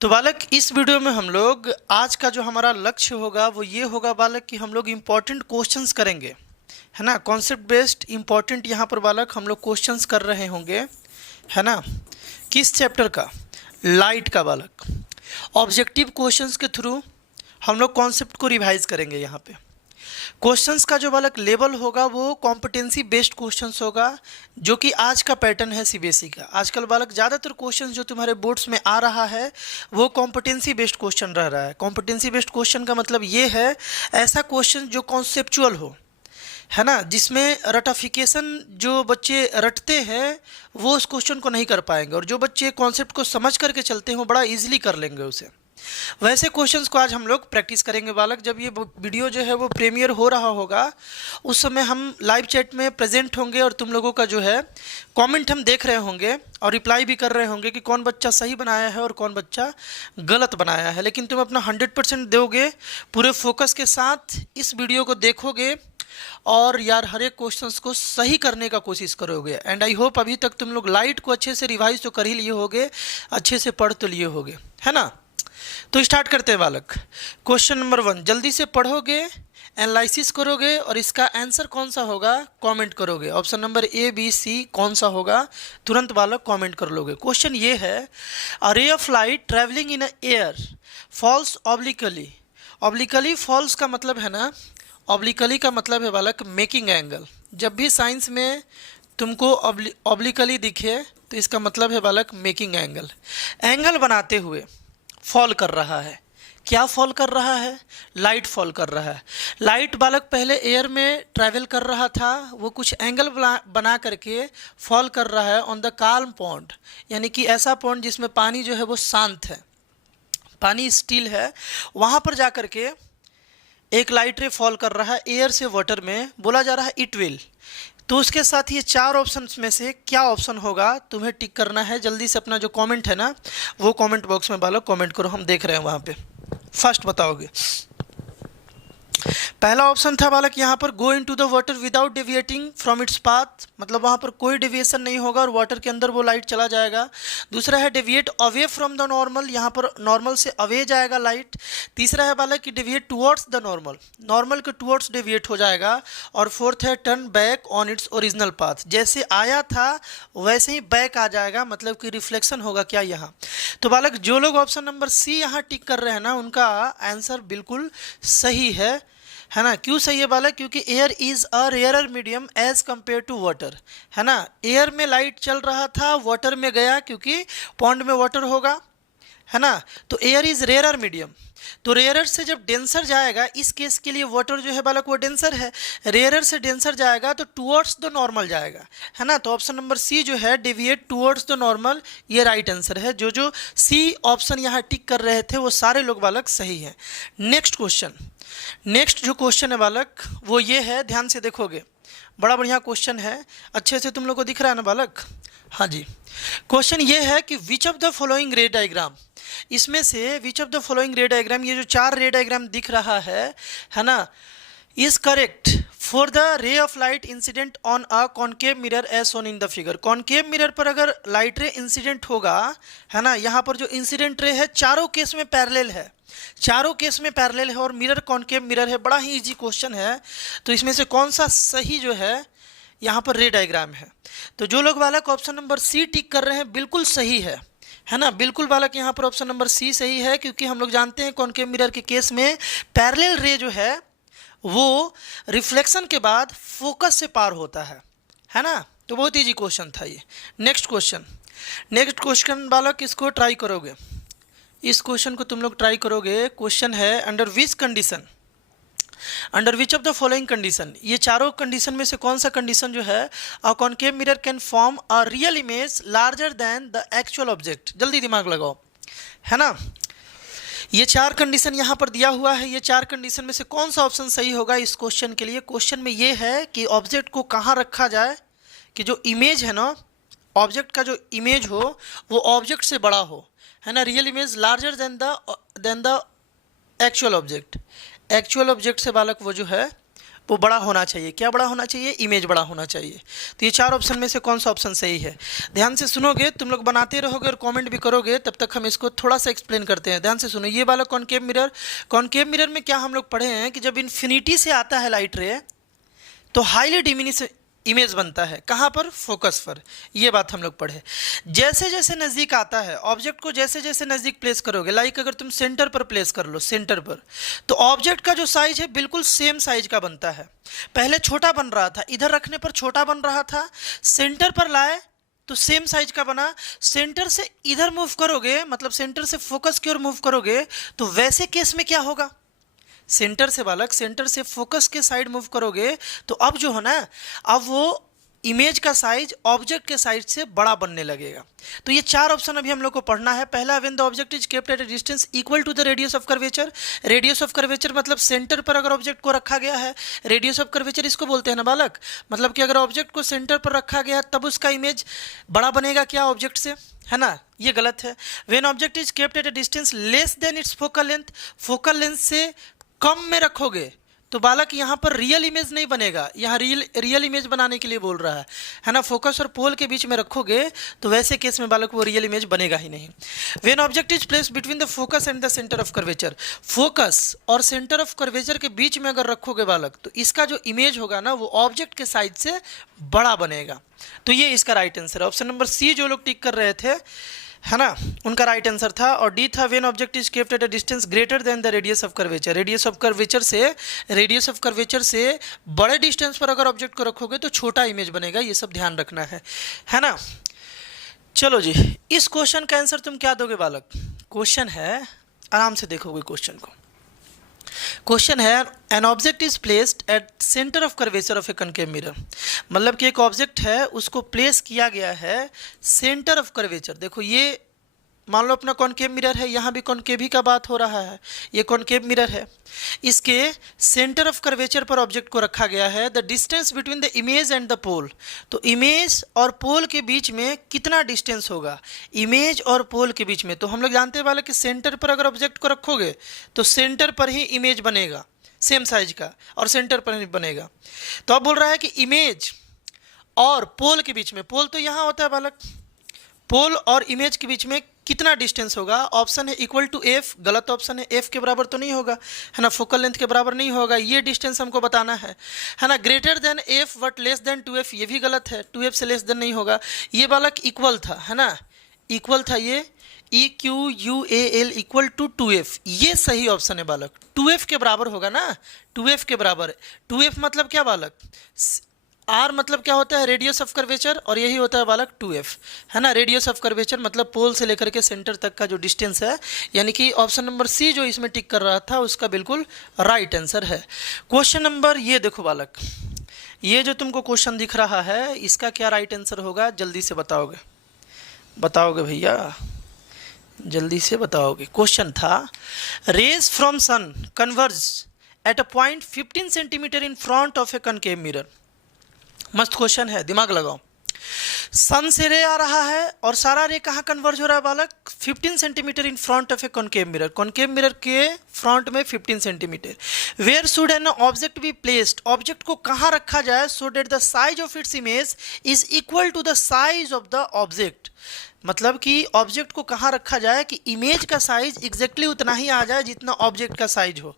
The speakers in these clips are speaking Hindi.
तो बालक इस वीडियो में हम लोग आज का जो हमारा लक्ष्य होगा वो ये होगा बालक कि हम लोग इम्पोर्टेंट क्वेश्चंस करेंगे, है ना। कॉन्सेप्ट बेस्ड इम्पोर्टेंट यहाँ पर बालक हम लोग क्वेश्चंस कर रहे होंगे, है ना। किस चैप्टर का? लाइट का बालक। ऑब्जेक्टिव क्वेश्चंस के थ्रू हम लोग कॉन्सेप्ट को रिवाइज करेंगे। यहाँ पे क्वेश्चंस का जो बालक लेवल होगा वो कॉम्पिटेंसी बेस्ड क्वेश्चंस होगा, जो कि आज का पैटर्न है सीबीएसई का। आजकल बालक ज़्यादातर क्वेश्चंस जो तुम्हारे बोर्ड्स में आ रहा है वो कॉम्पिटेंसी बेस्ड क्वेश्चन रह रहा है। कॉम्पिटेंसी बेस्ड क्वेश्चन का मतलब ये है ऐसा क्वेश्चन जो कॉन्सेप्चुअल हो, है ना, जिसमें रटाफिकेशन जो बच्चे रटते हैं वो उस क्वेश्चन को नहीं कर पाएंगे, और जो बच्चे कॉन्सेप्ट को समझ करके चलते हैं वो बड़ा इजीली कर लेंगे उसे। वैसे क्वेश्चंस को आज हम लोग प्रैक्टिस करेंगे बालक। जब ये वीडियो जो है वो प्रीमियर हो रहा होगा उस समय हम लाइव चैट में प्रेजेंट होंगे, और तुम लोगों का जो है कमेंट हम देख रहे होंगे और रिप्लाई भी कर रहे होंगे कि कौन बच्चा सही बनाया है और कौन बच्चा गलत बनाया है। लेकिन तुम अपना 100% दोगे, पूरे फोकस के साथ इस वीडियो को देखोगे और यार हर एक क्वेश्चंस को सही करने का कोशिश करोगे। एंड आई होप अभी तक तुम लोग लाइट को अच्छे से रिवाइज तो कर ही लिए होगे, अच्छे से पढ़ तो लिए होगे, है ना। तो स्टार्ट करते हैं बालक। क्वेश्चन नंबर 1 जल्दी से पढ़ोगे, एनालिसिस करोगे और इसका आंसर कौन सा होगा कमेंट करोगे। Option number A B C कौन सा होगा तुरंत बालक कमेंट कर लोगे। क्वेश्चन ये है, a ray of light travelling in air falls obliquely. Obliquely falls का मतलब है ना, ऑब्लिकली का मतलब है बालक मेकिंग एंगल। जब भी साइंस में तुमको ऑब्लिकली दिखे तो इसका मतलब है बालक मेकिंग एंगल। एंगल बनाते हुए फॉल कर रहा है। क्या फॉल कर रहा है? लाइट फॉल कर रहा है। लाइट बालक पहले एयर में ट्रैवल कर रहा था, वो कुछ एंगल बना करके फॉल कर रहा है ऑन द काल्म पॉन्ड, यानी कि ऐसा पॉन्ड जिसमें पानी जो है वो शांत है, पानी स्टिल है, वहाँ पर जा करके एक लाइट रे फॉल कर रहा है एयर से वाटर में। बोला जा रहा है इट विल। तो उसके साथ ये 4 ऑप्शंस में से क्या ऑप्शन होगा तुम्हें टिक करना है। जल्दी से अपना जो कमेंट है ना वो कमेंट बॉक्स में बालक कमेंट करो, हम देख रहे हैं वहाँ पे। फर्स्ट बताओगे। पहला ऑप्शन था बालक यहाँ पर go into the water without deviating from its path, मतलब वहाँ पर कोई डेविएशन नहीं होगा और वाटर के अंदर वो लाइट चला जाएगा। दूसरा है deviate away from the normal, यहाँ पर नॉर्मल से अवे जाएगा लाइट। तीसरा है बालक कि deviate towards the normal, normal के टुवर्ड्स डेविएट हो जाएगा। और फोर्थ है turn back on its original path, जैसे आया था वैसे ही बैक आ जाएगा, मतलब कि रिफ्लेक्शन होगा क्या यहाँ। तो बालक जो लोग ऑप्शन नंबर सी यहाँ टिक कर रहे हैं ना उनका आंसर बिल्कुल सही है ना। क्यों सही है बालक? क्योंकि air is a rarer medium as compare to water, है ना। एयर में लाइट चल रहा था, वाटर में गया क्योंकि पॉन्ड में वाटर होगा, है ना। तो एयर इज रेयरर मीडियम, तो रेयरर से जब डेंसर जाएगा, इस केस के लिए वाटर जो है बालक वो डेंसर है, रेयरर से डेंसर जाएगा तो टुवर्ड्स द नॉर्मल जाएगा, है ना। तो ऑप्शन नंबर सी जो है डेविएट टुवर्ड्स द नॉर्मल, ये राइट आंसर है। जो जो सी ऑप्शन यहाँ टिक कर रहे थे वो सारे लोग बालक सही हैं। नेक्स्ट क्वेश्चन, नेक्स्ट जो क्वेश्चन है बालक वो ये है, ध्यान से देखोगे, बड़ा बढ़िया क्वेश्चन है। अच्छे से तुम लोग को दिख रहा है ना बालक? हाँ जी। क्वेश्चन ये है कि which of the following ray diagram, इसमें से which of the following ray diagram, ये जो 4 रे डायग्राम दिख रहा है ना, is correct for the ray of light incident on a concave mirror as shown in the figure. Concave mirror पर अगर लाइट रे इंसिडेंट होगा, है ना, यहाँ पर जो इंसिडेंट रे है चारों केस में पैरेलल है, चारों केस में पैरेलल है और मिरर कॉनकेव मिरर है। बड़ा ही इजी क्वेश्चन है। तो इसमें से कौन सा सही जो है यहाँ पर रे डायग्राम है? तो जो लोग बालक ऑप्शन नंबर सी टिक कर रहे हैं बिल्कुल सही है ना। बिल्कुल बालक यहाँ पर ऑप्शन नंबर सी सही है, क्योंकि हम लोग जानते हैं कॉनकेव मिरर के केस में पैरेलल रे जो है वो रिफ्लेक्शन के बाद फोकस से पार होता है ना। तो बहुत इजी क्वेश्चन था ये। नेक्स्ट क्वेश्चन, नेक्स्ट क्वेश्चन बालक इसको ट्राई करोगे, इस क्वेश्चन को तुम लोग ट्राई करोगे। क्वेश्चन है under which condition, under which of the following condition, ये चारों कंडीशन में से कौन सा कंडीशन जो है अ concave mirror can form a real image larger than the actual object. जल्दी दिमाग लगाओ, है ना। ये 4 कंडीशन यहाँ पर दिया हुआ है, ये 4 कंडीशन में से कौन सा ऑप्शन सही होगा इस क्वेश्चन के लिए? क्वेश्चन में ये है कि ऑब्जेक्ट को कहाँ रखा जाए कि जो इमेज है ना, ऑब्जेक्ट का जो इमेज हो वो ऑब्जेक्ट से बड़ा हो, है ना। Real image larger than the actual object, actual object से बालक वो जो है वो बड़ा होना चाहिए। क्या बड़ा होना चाहिए? इमेज बड़ा होना चाहिए। तो ये 4 ऑप्शन में से कौन सा ऑप्शन सही है? ध्यान से सुनोगे, तुम लोग बनाते रहोगे और कमेंट भी करोगे, तब तक हम इसको थोड़ा सा एक्सप्लेन करते हैं। ध्यान से सुनो, ये वाला कॉनकेव मिरर, कॉनकेव मिरर में क्या हम लोग पढ़े हैं कि जब इन्फिनिटी से आता है लाइट रे तो हाईली डिमिनिश इमेज बनता है। कहाँ पर? फोकस पर। ये बात हम लोग पढ़े। जैसे जैसे नज़दीक आता है ऑब्जेक्ट को, जैसे जैसे नज़दीक प्लेस करोगे, लाइक अगर तुम सेंटर पर प्लेस कर लो, सेंटर पर, तो ऑब्जेक्ट का जो साइज है बिल्कुल सेम साइज का बनता है। पहले छोटा बन रहा था, इधर रखने पर छोटा बन रहा था, सेंटर पर लाए तो सेम साइज का बना। सेंटर से इधर मूव करोगे, मतलब सेंटर से फोकस की ओर मूव करोगे, तो वैसे केस में क्या होगा? सेंटर से बालक, सेंटर से फोकस के साइड मूव करोगे तो अब जो है ना, अब वो इमेज का साइज ऑब्जेक्ट के साइज से बड़ा बनने लगेगा। तो ये 4 ऑप्शन अभी हम लोग को पढ़ना है। पहला, when the object is kept at a distance equal to the radius of curvature. Radius of curvature मतलब सेंटर पर अगर ऑब्जेक्ट को रखा गया है, रेडियस ऑफ कर्वेचर इसको बोलते हैं ना बालक, मतलब कि अगर ऑब्जेक्ट को सेंटर पर रखा गया तब उसका इमेज बड़ा बनेगा क्या? ऑब्जेक्ट से, है ना? ये गलत है। When object is kept at a distance less than it's focal length, focal length से कम में रखोगे तो बालक यहाँ पर रियल इमेज नहीं बनेगा। यहाँ रियल इमेज बनाने के लिए बोल रहा है ना? फोकस और पोल के बीच में रखोगे तो वैसे केस में बालक वो रियल इमेज बनेगा ही नहीं। When object is placed between the focus and the centre of curvature, focus और सेंटर ऑफ कर्वेचर के बीच में अगर रखोगे बालक तो इसका जो इमेज होगा ना वो ऑब्जेक्ट के साइज से बड़ा बनेगा। तो ये इसका राइट आंसर है। ऑप्शन नंबर सी जो लोग टिक कर रहे थे, है ना, उनका राइट आंसर था। और डी था, when object is kept at a distance greater than the radius of curvature. Radius of curvature से बड़े डिस्टेंस पर अगर ऑब्जेक्ट को रखोगे तो छोटा इमेज बनेगा। ये सब ध्यान रखना है ना? चलो जी, इस क्वेश्चन का आंसर तुम क्या दोगे बालक? क्वेश्चन है, आराम से देखोगे क्वेश्चन को। क्वेश्चन है, an object is placed at centre of curvature of a concave mirror. मतलब कि एक ऑब्जेक्ट है, उसको प्लेस किया गया है सेंटर ऑफ कर्वेचर। देखो ये मान लो अपना कॉनकेव मिरर है, यहाँ भी कॉनकेव ही का बात हो रहा है। ये कॉनकेव मिरर है, इसके सेंटर ऑफ कर्वेचर पर ऑब्जेक्ट को रखा गया है। The distance between the image and the pole, तो इमेज और पोल के बीच में कितना डिस्टेंस होगा? इमेज और पोल के बीच में तो हम लोग जानते वाले कि सेंटर पर अगर ऑब्जेक्ट को रखोगे तो सेंटर पर ही इमेज बनेगा सेम साइज का, और सेंटर पर ही बनेगा। तो अब बोल रहा है कि इमेज और पोल के बीच में, पोल तो यहाँ होता है बालक, पोल और इमेज के बीच में कितना डिस्टेंस होगा? ऑप्शन है इक्वल टू एफ, गलत ऑप्शन है। एफ के बराबर तो नहीं होगा, है ना? फोकल लेंथ के बराबर नहीं होगा। ये डिस्टेंस हमको बताना है ना? Greater than F but less than 2f, ये भी गलत है। 2f से लेस देन नहीं होगा। ये बालक इक्वल था, है ना? इक्वल था ये, EQUAL इक्वल टू 2f, ये सही ऑप्शन है बालक। 2f के बराबर होगा ना? 2f के बराबर। 2f मतलब क्या बालक? आर मतलब क्या होता है? रेडियस ऑफ कर्वेचर, और यही होता है बालक 2f, है ना? रेडियस ऑफ कर्वेचर मतलब पोल से लेकर के सेंटर तक का जो डिस्टेंस है, यानी कि ऑप्शन नंबर सी जो इसमें टिक कर रहा था उसका बिल्कुल राइट आंसर है। क्वेश्चन नंबर, ये देखो बालक, ये जो तुमको क्वेश्चन दिख रहा है इसका क्या राइट आंसर होगा? जल्दी से बताओगे भैया, जल्दी से बताओगे। क्वेश्चन था, rays from sun converge at a point 15 centimetre in front of a concave mirror. मस्त क्वेश्चन है, दिमाग लगाओ। सन से रे आ रहा है और सारा रे कहाँ कन्वर्ज हो रहा है बालक? 15 centimetre in front of a concave mirror. Concave mirror के फ्रंट में 15 centimetre. Where should an object be placed, object को कहाँ रखा जाए? So that the size of its image is equal to the size of the object. मतलब कि ऑब्जेक्ट को कहाँ रखा जाए कि इमेज का साइज एग्जैक्टली उतना ही आ जाए जितना ऑब्जेक्ट का साइज हो।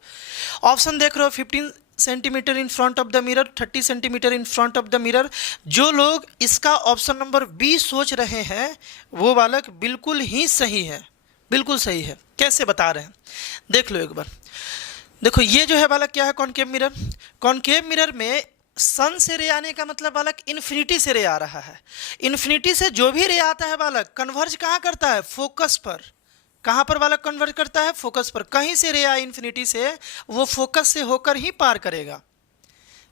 ऑप्शन देख रहे हो, 15 centimetre in front of the mirror, 30 centimetre in front of the mirror. जो लोग इसका ऑप्शन नंबर बी सोच रहे हैं वो बालक बिल्कुल ही सही है, बिल्कुल सही है। कैसे बता रहे हैं देख लो एक बार। देखो ये जो है बालक क्या है? Concave mirror. कॉनकेव मिरर में सन से रे आने का मतलब बालक इन्फिनिटी से रे आ रहा है। इन्फिनिटी से जो भी रे आता है बालक कन्वर्ज कहाँ करता है? फोकस पर। कहाँ पर बालक कन्वर्ट करता है? फोकस पर। कहीं से रे आए इन्फिनिटी से, वो फोकस से होकर ही पार करेगा,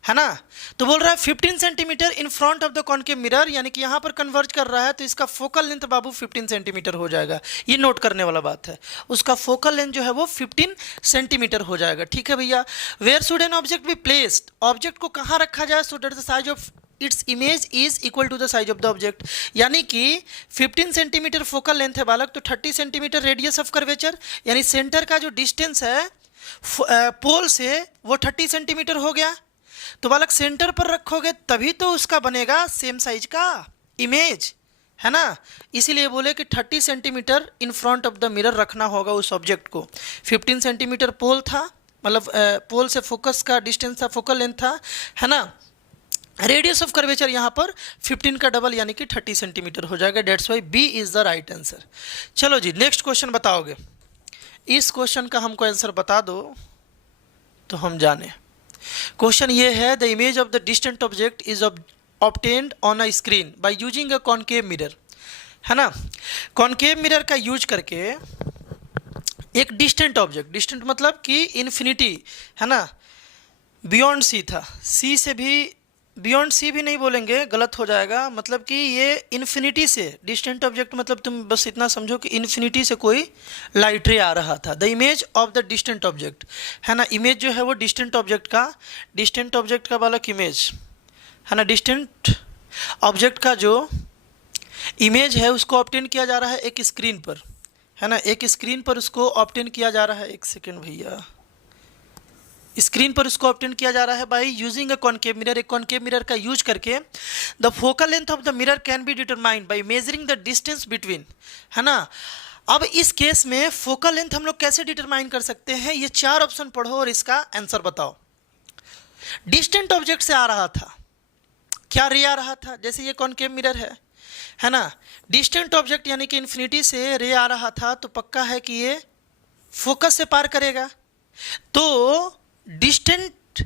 है ना? तो बोल रहा है 15 centimetre in front of the concave mirror, यानी कि यहाँ पर कन्वर्ज कर रहा है तो इसका फोकल लेंथ बाबू 15 सेंटीमीटर हो जाएगा। ये नोट करने वाला बात है, उसका फोकल लेंथ जो है वो 15 सेंटीमीटर हो जाएगा। ठीक है भैया। Where should an object be placed, object को कहाँ रखा जाए? So that the size of its image is equal to the size of the object. यानी कि 15 सेंटीमीटर फोकल लेंथ है बालक, तो 30 सेंटीमीटर रेडियस ऑफ कर्वेचर, यानी सेंटर का जो डिस्टेंस है पोल से वो 30 सेंटीमीटर हो गया। तो बालक सेंटर पर रखोगे तभी तो उसका बनेगा सेम साइज का इमेज, है ना। इसीलिए बोले कि 30 centimetre in front of the mirror रखना होगा उस ऑब्जेक्ट को। 15 सेंटीमीटर पोल था, मतलब पोल से फोकस का डिस्टेंस था, फोकल लेंथ था, है ना। रेडियस ऑफ कर्वेचर यहाँ पर 15 का डबल यानी कि 30 सेंटीमीटर हो जाएगा। That's why B is the right answer. चलो जी नेक्स्ट क्वेश्चन बताओगे। इस क्वेश्चन का हमको आंसर बता दो तो हम जाने। क्वेश्चन ये है, the image of the distant object is obtained on a screen by using a concave mirror, है ना। कॉनकेव मिरर का यूज करके एक डिस्टेंट ऑब्जेक्ट, डिस्टेंट मतलब कि इन्फिनिटी, है ना, बियॉन्ड सी था, सी से भी बियॉन्ड सी भी नहीं बोलेंगे, गलत हो जाएगा, मतलब कि ये इन्फिनिटी से डिस्टेंट ऑब्जेक्ट मतलब तुम बस इतना समझो कि इन्फिनिटी से कोई लाइट रे आ रहा था। The image of the distant object, है ना, इमेज जो है वो डिस्टेंट ऑब्जेक्ट का बालक इमेज, है ना, डिस्टेंट ऑब्जेक्ट का जो इमेज है उसको ऑब्टेन किया जा रहा है एक स्क्रीन पर, है ना, एक स्क्रीन पर उसको ऑब्टेन किया जा रहा है। एक सेकेंड भैया, स्क्रीन पर उसको ऑब्टेन किया जा रहा है by using a concave mirror. एक कॉनकेव मिरर का यूज करके the focal length of the mirror can be determined by measuring the distance between, है ना। अब इस केस में फोकल लेंथ हम लोग कैसे डिटरमाइन कर सकते हैं, ये 4 ऑप्शन पढ़ो और इसका आंसर बताओ। डिस्टेंट ऑब्जेक्ट से आ रहा था, क्या रे आ रहा था, जैसे ये कॉनकेव मिरर है ना, डिस्टेंट ऑब्जेक्ट यानी कि इन्फिनिटी से रे आ रहा था, तो पक्का है कि ये फोकस से पार करेगा। तो डिस्टेंट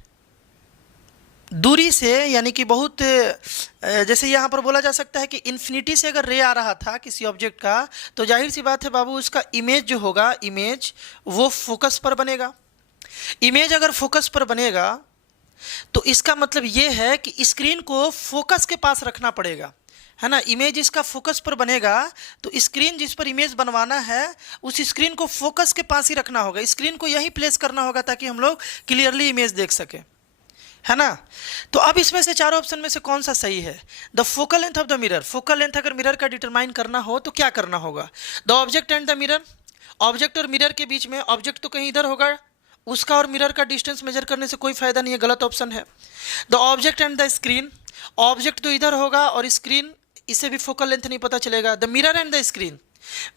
दूरी से यानी कि बहुत, जैसे यहाँ पर बोला जा सकता है कि इन्फिनिटी से अगर रे आ रहा था किसी ऑब्जेक्ट का, तो जाहिर सी बात है बाबू उसका इमेज जो होगा, इमेज वो फोकस पर बनेगा। इमेज अगर फोकस पर बनेगा तो इसका मतलब ये है कि स्क्रीन को फोकस के पास रखना पड़ेगा, है ना। इमेज इसका फोकस पर बनेगा तो स्क्रीन जिस पर इमेज बनवाना है उस स्क्रीन को फोकस के पास ही रखना होगा, स्क्रीन को यहीं प्लेस करना होगा ताकि हम लोग क्लियरली इमेज देख सके, है ना। तो अब इसमें से 4 ऑप्शन में से कौन सा सही है। The focal length of the mirror, focal length अगर मिरर का डिटरमाइन करना हो तो क्या करना होगा। The object and the mirror, object और मिरर के बीच में, ऑब्जेक्ट तो कहीं इधर होगा, उसका और मिरर का डिस्टेंस मेजर करने से कोई फायदा नहीं है, गलत ऑप्शन है। The object and the screen, object तो इधर होगा और स्क्रीन, इससे भी फोकल लेंथ नहीं पता चलेगा। The mirror and the screen,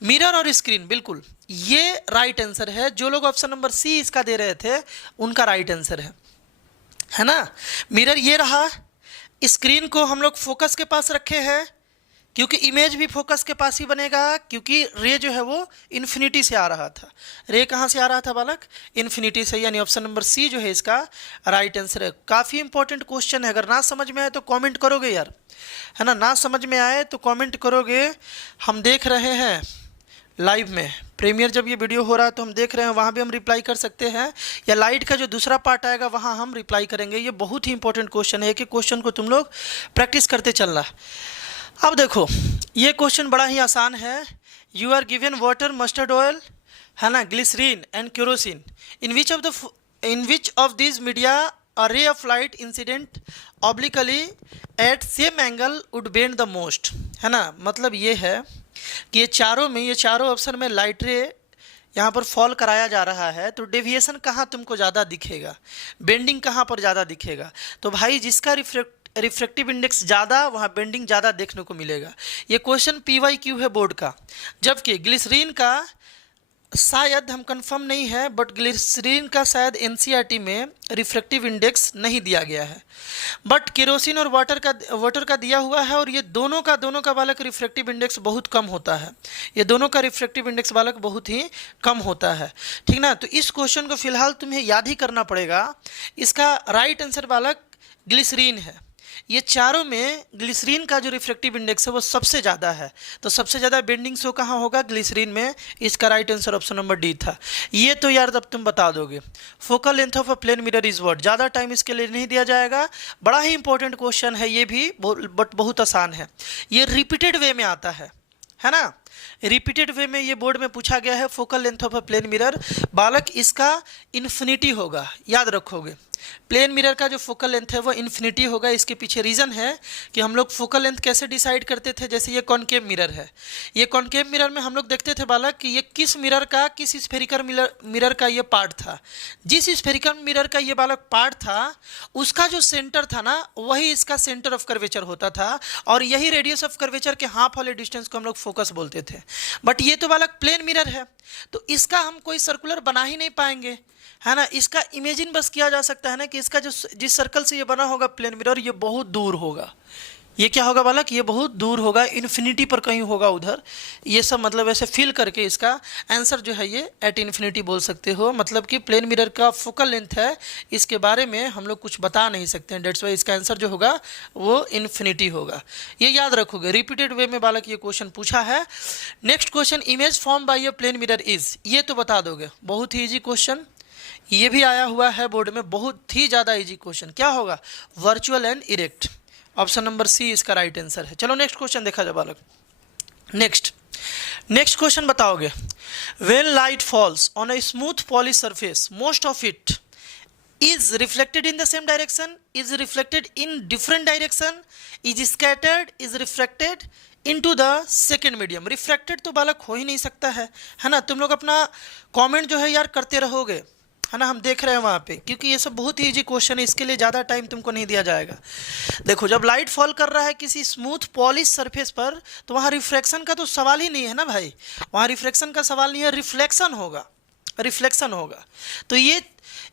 mirror और स्क्रीन, बिल्कुल ये राइट आंसर है। जो लोग ऑप्शन नंबर सी इसका दे रहे थे उनका राइट आंसर है ना। मिरर ये रहा, स्क्रीन को हम लोग फोकस के पास रखे हैं क्योंकि इमेज भी फोकस के पास ही बनेगा, क्योंकि रे जो है वो इन्फिनिटी से आ रहा था। रे कहाँ से आ रहा था बालक, इन्फिनिटी से, यानी ऑप्शन नंबर सी जो है इसका राइट आंसर है। काफ़ी इंपॉर्टेंट क्वेश्चन है, अगर ना समझ में आए तो कमेंट करोगे यार, है ना, ना समझ में आए तो कमेंट करोगे। हम देख रहे हैं लाइव में, प्रीमियर जब ये वीडियो हो रहा है तो हम देख रहे हैं, वहाँ भी हम रिप्लाई कर सकते हैं, या लाइट का जो दूसरा पार्ट आएगा वहाँ हम रिप्लाई करेंगे। ये बहुत ही इंपॉर्टेंट क्वेश्चन है कि क्वेश्चन को तुम लोग प्रैक्टिस करते चलना। अब देखो ये क्वेश्चन बड़ा ही आसान है। You are given water, mustard oil, है ना, glycerine and kerosene, in which of this media a ray of light incident obliquely at same angle would bend the most, है ना। मतलब ये है कि ये चारों ऑप्शन में लाइट रे यहाँ पर फॉल कराया जा रहा है, तो डेविएशन कहाँ तुमको ज़्यादा दिखेगा, बेंडिंग कहाँ पर ज़्यादा दिखेगा। तो भाई जिसका रिफ्रैक्टिव इंडेक्स ज़्यादा वहाँ बेंडिंग ज़्यादा देखने को मिलेगा। ये क्वेश्चन PYQ है बोर्ड का, जबकि ग्लिसरीन का शायद, हम कंफर्म नहीं है, बट ग्लिसरीन का शायद NCERT में रिफ्रैक्टिव इंडेक्स नहीं दिया गया है, बट केरोसिन और वाटर का दिया हुआ है। और ये दोनों का बालक रिफ्रैक्टिव इंडेक्स बहुत कम होता है, ये दोनों का रिफ्रैक्टिव इंडेक्स बालक बहुत ही कम होता है, ठीक ना। तो इस क्वेश्चन को फिलहाल तुम्हें याद ही करना पड़ेगा। इसका राइट आंसर बालक ग्लिसरीन है। ये चारों में ग्लिसरीन का जो रिफ्रैक्टिव इंडेक्स है वो सबसे ज़्यादा है, तो सबसे ज़्यादा बेंडिंग शो कहाँ होगा, ग्लिसरीन में। इसका right answer option number D था। ये तो यार तब तुम बता दोगे। Focal length of a plane mirror is what, ज़्यादा टाइम इसके लिए नहीं दिया जाएगा, बड़ा ही इंपॉर्टेंट क्वेश्चन है ये भी, बट बहुत आसान है। ये रिपीटेड वे में आता है ना, रिपीटेड वे में ये बोर्ड में पूछा गया है। Focal length of a plane mirror बालक इसका इन्फिनिटी होगा, याद रखोगे, प्लेन मिरर का जो फोकल लेंथ है वो इन्फिनिटी होगा। इसके पीछे रीज़न है कि हम लोग फोकल लेंथ कैसे डिसाइड करते थे। जैसे ये कॉनकेव मिरर है, ये कॉनकेव मिरर में हम लोग देखते थे बालक कि ये किस मिरर का, किस स्फेरिकल मिरर का ये पार्ट था। जिस स्फेरिकल मिरर का ये बालक पार्ट था उसका जो सेंटर था ना, वही इसका सेंटर ऑफ कर्वेचर होता था, और यही रेडियस ऑफ कर्वेचर के हाफ वाले डिस्टेंस को हम लोग फोकस बोलते थे। बट ये तो बालक प्लेन मिरर है, तो इसका हम कोई सर्कुलर बना ही नहीं पाएंगे, है ना। इसका इमेजिन बस किया जा सकता है ना कि इसका जो जिस सर्कल से ये बना होगा प्लेन मिरर, ये बहुत दूर होगा। ये क्या होगा बालक, ये बहुत दूर होगा, इन्फिनिटी पर कहीं होगा उधर। ये सब मतलब ऐसे फिल करके इसका आंसर जो है ये एट इन्फिनिटी बोल सकते हो। मतलब कि प्लेन मिरर का फोकल लेंथ है, इसके बारे में हम लोग कुछ बता नहीं सकते हैं। डेट्स वाई इसका आंसर जो होगा वो इन्फिनिटी होगा। ये याद रखोगे, रिपीटेड वे में बालक ये क्वेश्चन पूछा है। Next question, image form by a plane mirror is, ये तो बता दोगे, बहुत ही ईजी क्वेश्चन। ये भी आया हुआ है बोर्ड में, बहुत ही ज़्यादा इजी क्वेश्चन। क्या होगा, virtual and erect. Option number C इसका राइट आंसर है। चलो नेक्स्ट क्वेश्चन देखा जाए बालक। नेक्स्ट क्वेश्चन बताओगे, when light falls on a smooth polish surface most of it is reflected in the same direction, is reflected in different direction, is scattered, is refracted into the second medium। refracted तो बालक हो ही नहीं सकता है ना। तुम लोग अपना कमेंट जो है यार करते रहोगे, है ना, हम देख रहे हैं वहाँ पे, क्योंकि ये सब बहुत ही इजी क्वेश्चन है, इसके लिए ज़्यादा टाइम तुमको नहीं दिया जाएगा। देखो, जब लाइट फॉल कर रहा है किसी स्मूथ पॉलिश सरफेस पर, तो वहाँ रिफ्लेक्शन का तो सवाल ही नहीं है ना भाई, वहाँ रिफ्लेक्शन का सवाल नहीं है, रिफ्लेक्शन होगा। तो ये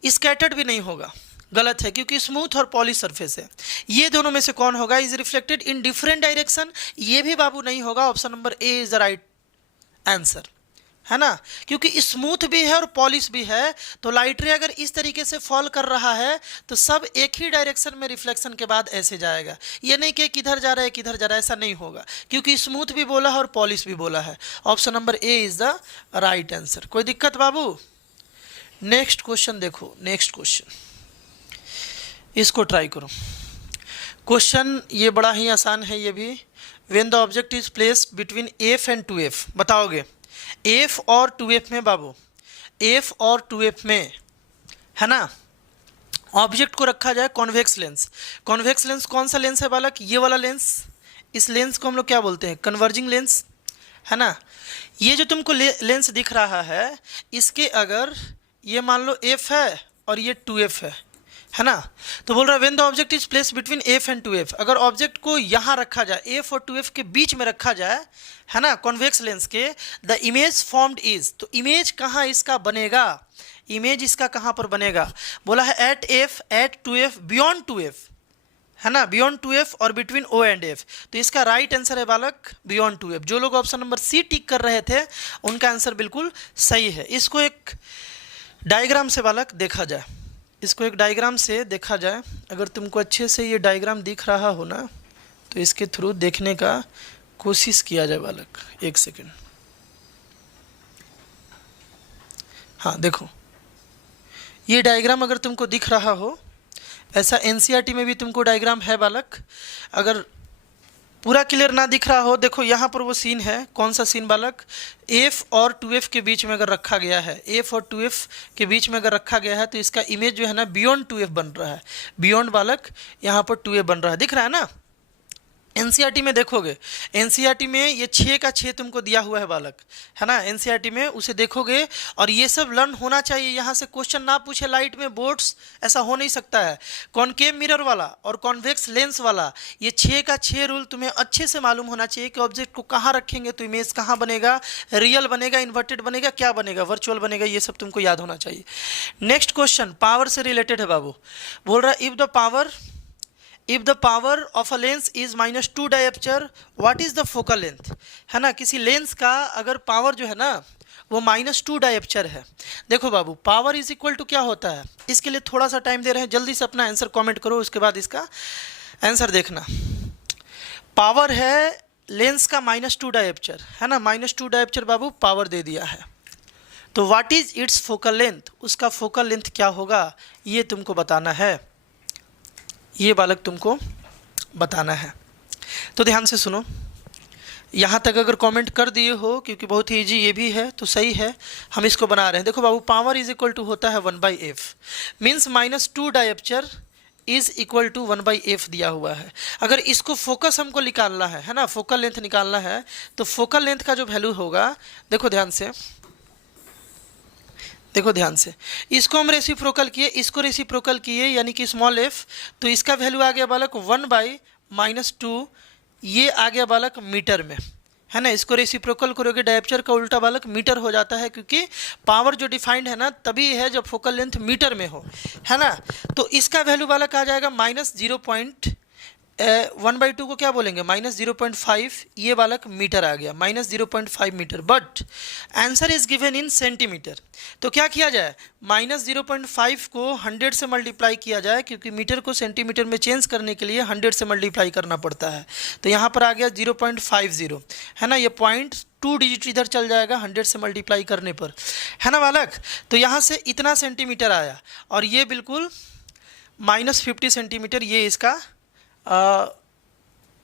स्कैटर्ड भी नहीं होगा, गलत है, क्योंकि स्मूथ और पॉलिश सरफेस है। ये दोनों में से कौन होगा, is reflected in different direction, ये भी बाबू नहीं होगा। Option number A is the right answer, है ना, क्योंकि स्मूथ भी है और पॉलिश भी है। तो लाइट रे अगर इस तरीके से फॉल कर रहा है तो सब एक ही डायरेक्शन में रिफ्लेक्शन के बाद ऐसे जाएगा। ये नहीं कि किधर जा रहा है किधर जा रहा है, ऐसा नहीं होगा, क्योंकि स्मूथ भी बोला है और पॉलिश भी बोला है। Option number A is the right answer. कोई दिक्कत बाबू? नेक्स्ट क्वेश्चन देखो, नेक्स्ट क्वेश्चन इसको ट्राई करो। क्वेश्चन ये बड़ा ही आसान है ये भी। When the object is placed between F and 2f, बताओगे एफ और 2f में बाबू, एफ और 2f में, है ना, ऑब्जेक्ट को रखा जाए कॉन्वेक्स लेंस। कॉन्वेक्स लेंस कौन सा लेंस है बालक, ये वाला लेंस। इस लेंस को हम लोग क्या बोलते हैं, कन्वर्जिंग लेंस, है ना। ये जो तुमको लेंस दिख रहा है, इसके अगर ये मान लो f है और ये 2f है ना, तो बोल रहा है when the object is place between f and 2f, अगर ऑब्जेक्ट को यहाँ रखा जाए, f और 2f के बीच में रखा जाए, है ना, कॉन्वेक्स लेंस के, द इमेज फॉर्म्ड इज, तो इमेज कहाँ इसका बनेगा, इमेज इसका कहाँ पर बनेगा, बोला है eight f, eight 2f, beyond 2f, है ना, बियॉन्ड 2f और बिटवीन o एंड f। तो इसका राइट आंसर है बालक बियॉन्ड 2f। जो लोग ऑप्शन नंबर सी टिक कर रहे थे उनका आंसर बिल्कुल सही है। इसको एक डायग्राम से बालक देखा जाए, इसको एक डायग्राम से देखा जाए। अगर तुमको अच्छे से ये डायग्राम दिख रहा हो ना, तो इसके थ्रू देखने का कोशिश किया जाए बालक। एक सेकंड, हाँ देखो, ये डायग्राम अगर तुमको दिख रहा हो, ऐसा एनसीईआरटी में भी तुमको डायग्राम है बालक। अगर पूरा क्लियर ना दिख रहा हो, देखो यहाँ पर वो सीन है। कौन सा सीन बालक, f और 2f के बीच में अगर रखा गया है, f और 2f के बीच में अगर रखा गया है, तो इसका इमेज जो है ना बियॉन्ड 2f बन रहा है। बियॉन्ड बालक यहाँ पर 2f बन रहा है, दिख रहा है ना। एनसीईआरटी में देखोगे, एनसीईआरटी में ये 6 का 6 तुमको दिया हुआ है बालक, है ना, एनसीईआरटी में उसे देखोगे। और ये सब लर्न होना चाहिए, यहाँ से क्वेश्चन ना पूछे लाइट में बोर्ड्स, ऐसा हो नहीं सकता है। कॉनकेव मिरर वाला और कॉन्वेक्स लेंस वाला, ये 6 का 6 रूल तुम्हें अच्छे से मालूम होना चाहिए कि ऑब्जेक्ट को कहाँ रखेंगे तो इमेज कहाँ बनेगा, रियल बनेगा, इन्वर्टेड बनेगा, क्या बनेगा, वर्चुअल बनेगा, ये सब तुमको याद होना चाहिए। नेक्स्ट क्वेश्चन पावर से रिलेटेड है बाबू। बोल रहा है if the power of a lens is -2 dioptre, what is the focal length, है ना। किसी लेंस का अगर पावर जो है ना वो -2 डायप्चर है। देखो बाबू, पावर इज इक्वल टू क्या होता है, इसके लिए थोड़ा सा टाइम दे रहे हैं, जल्दी से अपना आंसर कमेंट करो, उसके बाद इसका आंसर देखना। पावर है लेंस का -2 डायप्चर, है ना, -2 डायप्चर बाबू पावर दे दिया है। तो what is it's focal length, उसका फोकल लेंथ क्या होगा, ये तुमको बताना है, ये बालक तुमको बताना है। तो ध्यान से सुनो, यहाँ तक अगर कमेंट कर दिए हो, क्योंकि बहुत ही ईजी ये भी है तो सही है, हम इसको बना रहे हैं। देखो बाबू, पावर इज इक्वल टू होता है 1/f, means -2 dioptre is equal to 1/f दिया हुआ है। अगर इसको फोकस हमको निकालना है ना, फोकल लेंथ निकालना है, तो फोकल लेंथ का जो वैल्यू होगा, देखो ध्यान से, देखो ध्यान से, इसको हम रेसिप्रोकल किए, इसको रेसिप्रोकल किए, यानी कि स्मॉल एफ, तो इसका वैल्यू आ गया बालक 1/-2, ये आ गया बालक मीटर में, है ना। इसको रेसिप्रोकल करोगे, डायप्चर का उल्टा बालक मीटर हो जाता है, क्योंकि पावर जो डिफाइंड है ना तभी है जब फोकल लेंथ मीटर में हो, है ना। तो इसका वैल्यू बालक आ जाएगा -1/2 को क्या बोलेंगे, -0.5, ये बालक मीटर आ गया, -0.5 metre. But answer is given in centimetre, तो क्या किया जाए, -0.5 को 100 से मल्टीप्लाई किया जाए, क्योंकि मीटर को सेंटीमीटर में चेंज करने के लिए 100 से मल्टीप्लाई करना पड़ता है। तो यहाँ पर आ गया 0.50, है ना। ये 0.2 डिजिट इधर चल जाएगा 100 से मल्टीप्लाई करने पर, है ना बालक। तो यहाँ से इतना सेंटीमीटर आया, और ये बिल्कुल -50 सेंटीमीटर, ये इसका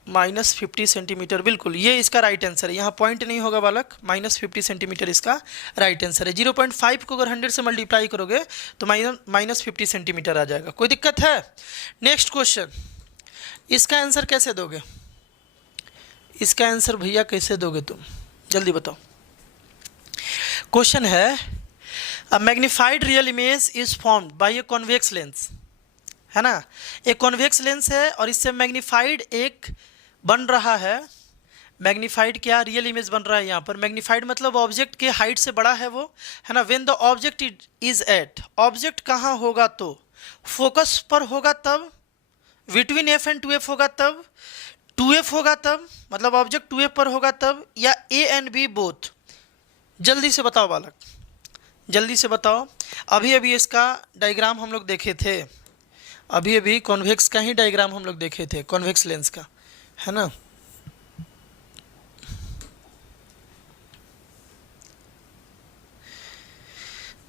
-50 सेंटीमीटर, बिल्कुल ये इसका राइट आंसर है। यहाँ पॉइंट नहीं होगा बालक, -50 सेंटीमीटर इसका राइट आंसर है। 0.5 को अगर 100 से मल्टीप्लाई करोगे तो -50 सेंटीमीटर आ जाएगा। कोई दिक्कत है? नेक्स्ट क्वेश्चन, इसका आंसर कैसे दोगे? इसका आंसर भैया कैसे दोगे तुम, जल्दी बताओ। क्वेश्चन है, a magnified real image is formed by a convex lens, है ना। एक कॉन्वेक्स लेंस है और इससे मैग्नीफाइड एक बन रहा है। मैग्नीफाइड क्या, रियल इमेज बन रहा है। यहाँ पर मैग्नीफाइड मतलब ऑब्जेक्ट के हाइट से बड़ा है वो, है ना। When the object is at, object कहाँ होगा, तो फोकस पर होगा तब, बिटवीन एफ एंड 2f होगा तब, 2f होगा तब, मतलब ऑब्जेक्ट 2f पर होगा तब, या ए एंड बी बोथ। जल्दी से बताओ बालक, जल्दी से बताओ। अभी अभी इसका डायग्राम हम लोग देखे थे, अभी अभी कॉन्वेक्स का ही डायग्राम हम लोग देखे थे, कॉन्वेक्स लेंस का, है ना।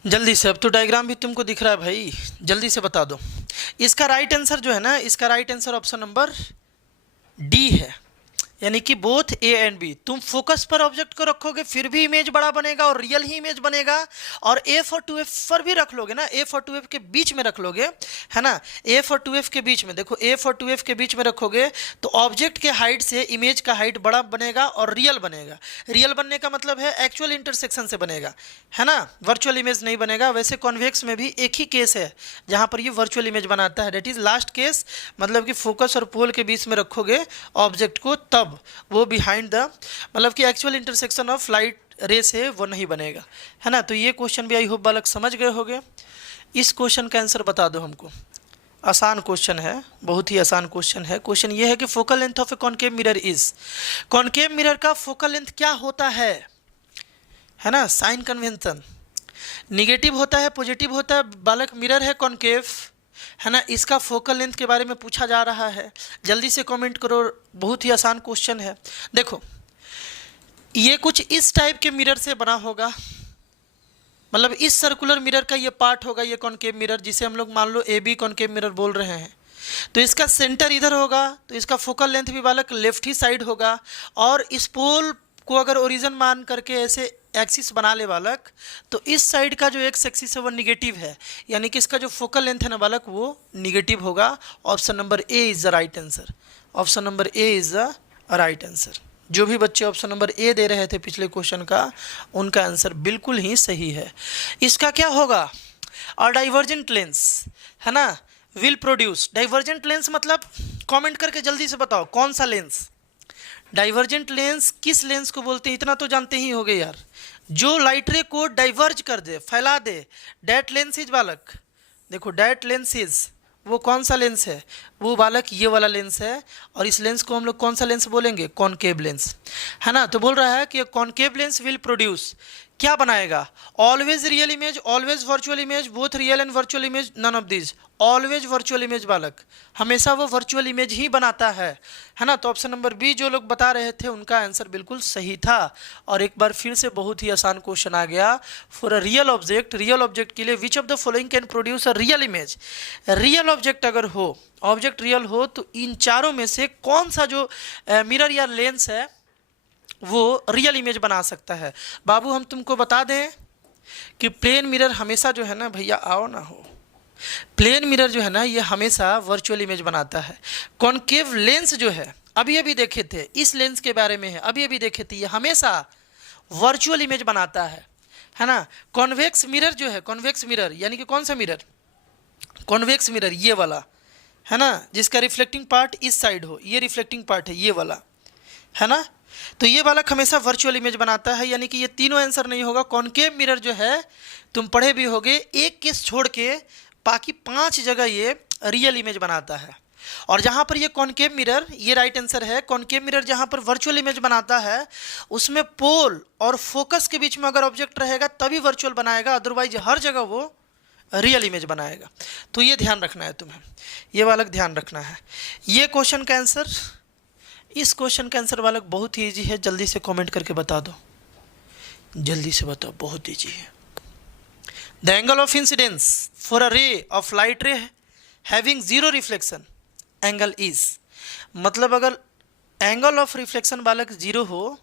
जल्दी से, अब तो डायग्राम भी तुमको दिख रहा है भाई, जल्दी से बता दो। इसका राइट आंसर जो है ना, इसका right answer option number D है, यानी कि बोथ ए एंड बी। तुम फोकस पर ऑब्जेक्ट को रखोगे फिर भी इमेज बड़ा बनेगा और रियल ही इमेज बनेगा, और एफ और 2f पर भी रख लोगे ना, एफ और 2f के बीच में रख लोगे, है ना। एफ और 2f के बीच में, देखो एफ और 2f के बीच में रखोगे तो ऑब्जेक्ट के हाइट से इमेज का हाइट बड़ा बनेगा और रियल बनेगा। रियल बनने का मतलब है एक्चुअल इंटरसेक्शन से बनेगा, है ना, वर्चुअल इमेज नहीं बनेगा। वैसे कॉन्वेक्स में भी एक ही केस है जहाँ पर ये वर्चुअल इमेज बनाता है, डेट इज लास्ट केस, मतलब कि फोकस और पोल के बीच में रखोगे ऑब्जेक्ट को, तब वो बिहाइंड द, मतलब कि एक्चुअल इंटरसेक्शन ऑफ लाइट रे से वो नहीं बनेगा, है ना। तो ये क्वेश्चन भी आई होप बालक समझ गए होंगे। इस क्वेश्चन का आंसर बता दो हमको, आसान क्वेश्चन है, बहुत ही आसान क्वेश्चन है। क्वेश्चन ये है कि focal length of a concave mirror is, concave mirror का फोकल लेंथ क्या होता है ना। साइन कन्वेंशन, निगेटिव होता है, पॉजिटिव होता है बालक। मिरर है कॉनकेव, है ना, इसका फोकल लेंथ के बारे में पूछा जा रहा है। जल्दी से कमेंट करो, बहुत ही आसान क्वेश्चन है। देखो ये कुछ इस टाइप के मिरर से बना होगा, मतलब इस सर्कुलर मिरर का ये पार्ट होगा, ये कॉनकेव मिरर, जिसे हम लोग मान लो ए बी कॉनकेव मिरर बोल रहे हैं। तो इसका सेंटर इधर होगा, तो इसका फोकल लेंथ भी बालक लेफ्ट ही साइड होगा। और इस पोल को अगर ओरिजिन मान करके ऐसे एक्सिस बना ले बालक, तो इस साइड का जो एक्स एक्सिस है वो निगेटिव है, यानी कि इसका जो फोकल लेंथ है ना बालक वो निगेटिव होगा। Option number A is the right answer, option number A is the right answer. जो भी बच्चे ऑप्शन नंबर ए दे रहे थे पिछले क्वेश्चन का, उनका आंसर बिल्कुल ही सही है। इसका क्या होगा, और डाइवर्जेंट लेंस, है ना, विल प्रोड्यूस। डाइवर्जेंट लेंस मतलब कमेंट करके जल्दी से बताओ कौन सा लेंस। डाइवर्जेंट लेंस किस लेंस को बोलते हैं, इतना तो जानते ही होंगे यार, जो लाइट रे को डाइवर्ज कर दे, फैला दे, डेट लेंस इज बालक। देखो डेट लेंस इज, वो कौन सा लेंस है, वो बालक ये वाला लेंस है। और इस लेंस को हम लोग कौन सा लेंस बोलेंगे, कॉनकेव लेंस, है ना। तो बोल रहा है कि कॉनकेव लेंस विल प्रोड्यूस, क्या बनाएगा, always real image, always virtual image, both real and virtual image, none of this, always virtual image बालक, हमेशा वो वर्चुअल इमेज ही बनाता है ना। तो ऑप्शन नंबर बी जो लोग बता रहे थे उनका आंसर बिल्कुल सही था। और एक बार फिर से बहुत ही आसान क्वेश्चन आ गया, for a real object, real object के लिए विच of the following can produce a real image. Real object अगर हो, ऑब्जेक्ट रियल हो, तो इन चारों में से कौन सा जो मिरर या लेंस है वो रियल इमेज बना सकता है। बाबू हम तुमको बता दें कि प्लेन मिरर हमेशा जो है ना भैया, आओ ना हो, प्लेन मिरर जो है ना ये हमेशा वर्चुअल इमेज बनाता है। कॉनकेव लेंस जो है अभी अभी देखे थे, इस लेंस के बारे में है, अभी अभी देखे थे, ये हमेशा वर्चुअल इमेज बनाता है ना। कॉन्वेक्स मिरर जो है, कॉन्वेक्स मिरर यानी कि कौन सा मिरर, कॉन्वेक्स मिरर ये वाला है ना, जिसका रिफ्लेक्टिंग पार्ट इस साइड हो, ये रिफ्लेक्टिंग पार्ट है ये वाला, है ना। तो ये वाला हमेशा वर्चुअल इमेज बनाता है, यानी कि ये तीनों आंसर नहीं होगा। कॉनकेव मिरर जो है तुम पढ़े भी होगे, एक केस छोड़ के बाकी 5 जगह ये रियल इमेज बनाता है। और जहाँ पर ये कॉनकेव मिरर, ये राइट आंसर है, कॉनकेव मिरर जहाँ पर वर्चुअल इमेज बनाता है उसमें पोल और फोकस के बीच में अगर ऑब्जेक्ट रहेगा तभी वर्चुअल बनाएगा, अदरवाइज हर जगह वो रियल इमेज बनाएगा। तो ये ध्यान रखना है तुम्हें, ये वाला ध्यान रखना है। ये क्वेश्चन का आंसर, इस क्वेश्चन का आंसर वाला बहुत ही ईजी है, जल्दी से कमेंट करके बता दो, जल्दी से बताओ, बहुत ईजी है। The angle of incidence for a ray of light रे having zero reflection angle is, मतलब अगर एंगल ऑफ रिफ्लेक्शन बालक जीरो हो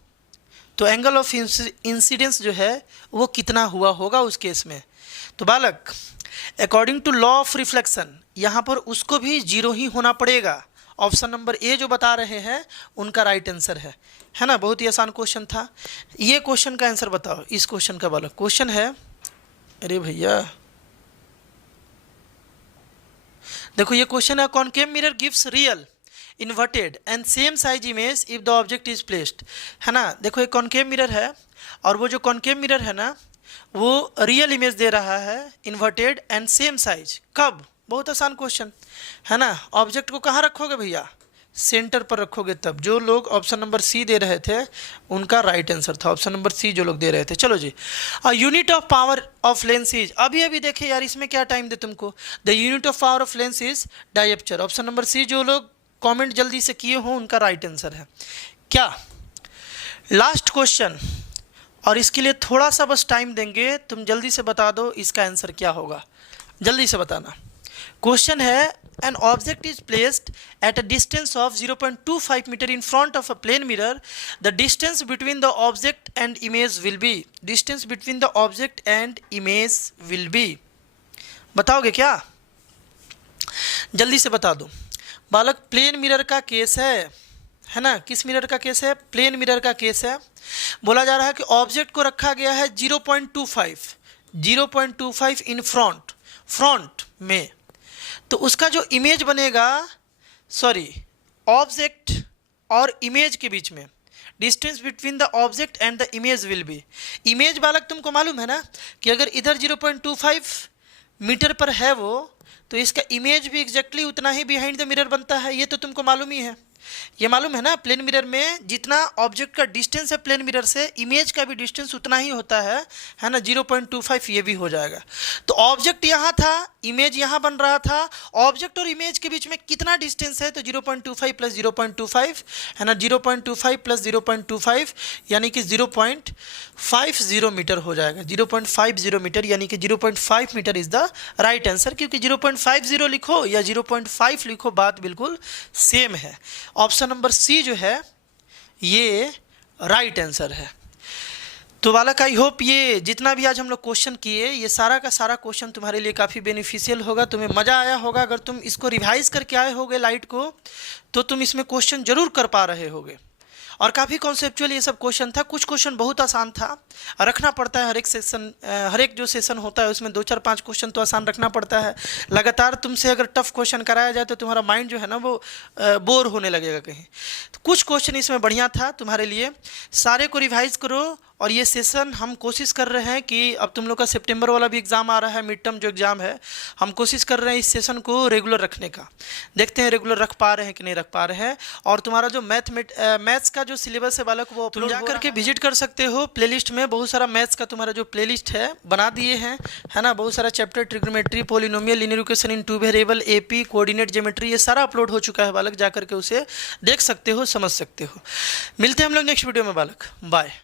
तो एंगल ऑफ इंसिडेंस जो है वो कितना हुआ होगा उस केस में। तो बालक according to law of reflection यहाँ पर उसको भी जीरो ही होना पड़ेगा। ऑप्शन नंबर ए जो बता रहे हैं उनका राइट आंसर है ना। बहुत ही आसान क्वेश्चन था। ये क्वेश्चन का आंसर बताओ, इस क्वेश्चन का बालक क्वेश्चन है, अरे भैया देखो ये क्वेश्चन है, concave mirror gives real inverted and same size image if the object is placed, है ना। देखो ये कॉनकेव मिरर है और वो जो कॉनकेव मिरर है ना वो रियल इमेज दे रहा है, इन्वर्टेड एंड सेम साइज। कब? बहुत आसान क्वेश्चन है ना। ऑब्जेक्ट को कहाँ रखोगे भैया? सेंटर पर रखोगे तब। जो लोग ऑप्शन नंबर सी दे रहे थे उनका राइट आंसर था ऑप्शन नंबर सी, जो लोग दे रहे थे। चलो जी, unit of power of lens is, अभी अभी देखे यार इसमें क्या टाइम दे तुमको, the unit of power of lens is dioptre. Option number C, जो लोग कमेंट जल्दी से किए हो उनका राइट आंसर है। क्या लास्ट क्वेश्चन, और इसके लिए थोड़ा सा बस टाइम देंगे, तुम जल्दी से बता दो इसका आंसर क्या होगा, जल्दी से बताना। क्वेश्चन है, an object is placed at a distance of 0.25 meter in front of a plane mirror. The distance between the object and image will be, distance between the object and image will be, बताओगे क्या? जल्दी से बता दो बालक। प्लेन मिरर का केस है ना। किस मिरर का केस है? प्लेन मिरर का केस है। बोला जा रहा है कि ऑब्जेक्ट को रखा गया है 0.25 इन फ्रंट में, तो उसका जो इमेज बनेगा, सॉरी ऑब्जेक्ट और इमेज के बीच में, distance between the object and the image will be. Image बालक तुमको मालूम है ना कि अगर इधर 0.25 मीटर पर है वो, तो इसका इमेज भी एग्जैक्टली उतना ही बिहाइंड द मिरर बनता है। ये तो तुमको मालूम ही है, ये मालूम है ना। प्लेन मिरर में जितना ऑब्जेक्ट का डिस्टेंस है प्लेन मिरर से, इमेज का भी डिस्टेंस उतना ही होता है ना। 0.25 ये भी हो जाएगा। तो ऑब्जेक्ट यहाँ था, इमेज यहाँ बन रहा था, ऑब्जेक्ट और इमेज के बीच में कितना डिस्टेंस है? तो 0.25 प्लस 0.25 है ना। 0.25 प्लस 0.25 यानी कि 0.50 मीटर हो जाएगा। 0.50 मीटर यानी कि 0.5 metre is the right answer, क्योंकि 0.50 लिखो या 0.5 लिखो बात बिल्कुल सेम है। ऑप्शन नंबर सी जो है ये राइट आंसर है। तो बालक आई होप ये जितना भी आज हम लोग क्वेश्चन किए, ये सारा का सारा क्वेश्चन तुम्हारे लिए काफ़ी बेनिफिशियल होगा, तुम्हें मज़ा आया होगा। अगर तुम इसको रिवाइज करके आए होगे लाइट को, तो तुम इसमें क्वेश्चन जरूर कर पा रहे होगे। और काफ़ी कॉन्सेप्चुअल ये सब क्वेश्चन था। कुछ क्वेश्चन बहुत आसान था, रखना पड़ता है हर एक सेक्शन, हर एक जो सेशन होता है उसमें 2-4-5 क्वेश्चन तो आसान रखना पड़ता है। लगातार तुमसे अगर टफ क्वेश्चन कराया जाए तो तुम्हारा माइंड जो है ना वो बोर होने लगेगा कहीं। तो कुछ क्वेश्चन इसमें बढ़िया था तुम्हारे लिए, सारे को रिवाइज करो। और ये सेशन हम कोशिश कर रहे हैं कि अब तुम लोग का सितंबर वाला भी एग्ज़ाम आ रहा है, मिड टर्म जो एग्ज़ाम है, हम कोशिश कर रहे हैं इस सेशन को रेगुलर रखने का। देखते हैं रेगुलर रख पा रहे हैं कि नहीं रख पा रहे हैं। और तुम्हारा जो मैथ्स का जो सिलेबस है बालक, वो तुम जा करके विजिट कर सकते हो। प्लेलिस्ट में बहुत सारा मैथ्स का तुम्हारा जो प्लेलिस्ट है बना दिए हैं, है ना। बहुत सारा chapter, trigonometry, polynomial, linear equation in 2 variable, AP, coordinate geometry, ये सारा अपलोड हो चुका है बालक। जा करके उसे देख सकते हो, समझ सकते हो। मिलते हैं हम लोग नेक्स्ट वीडियो में बालक। बाय।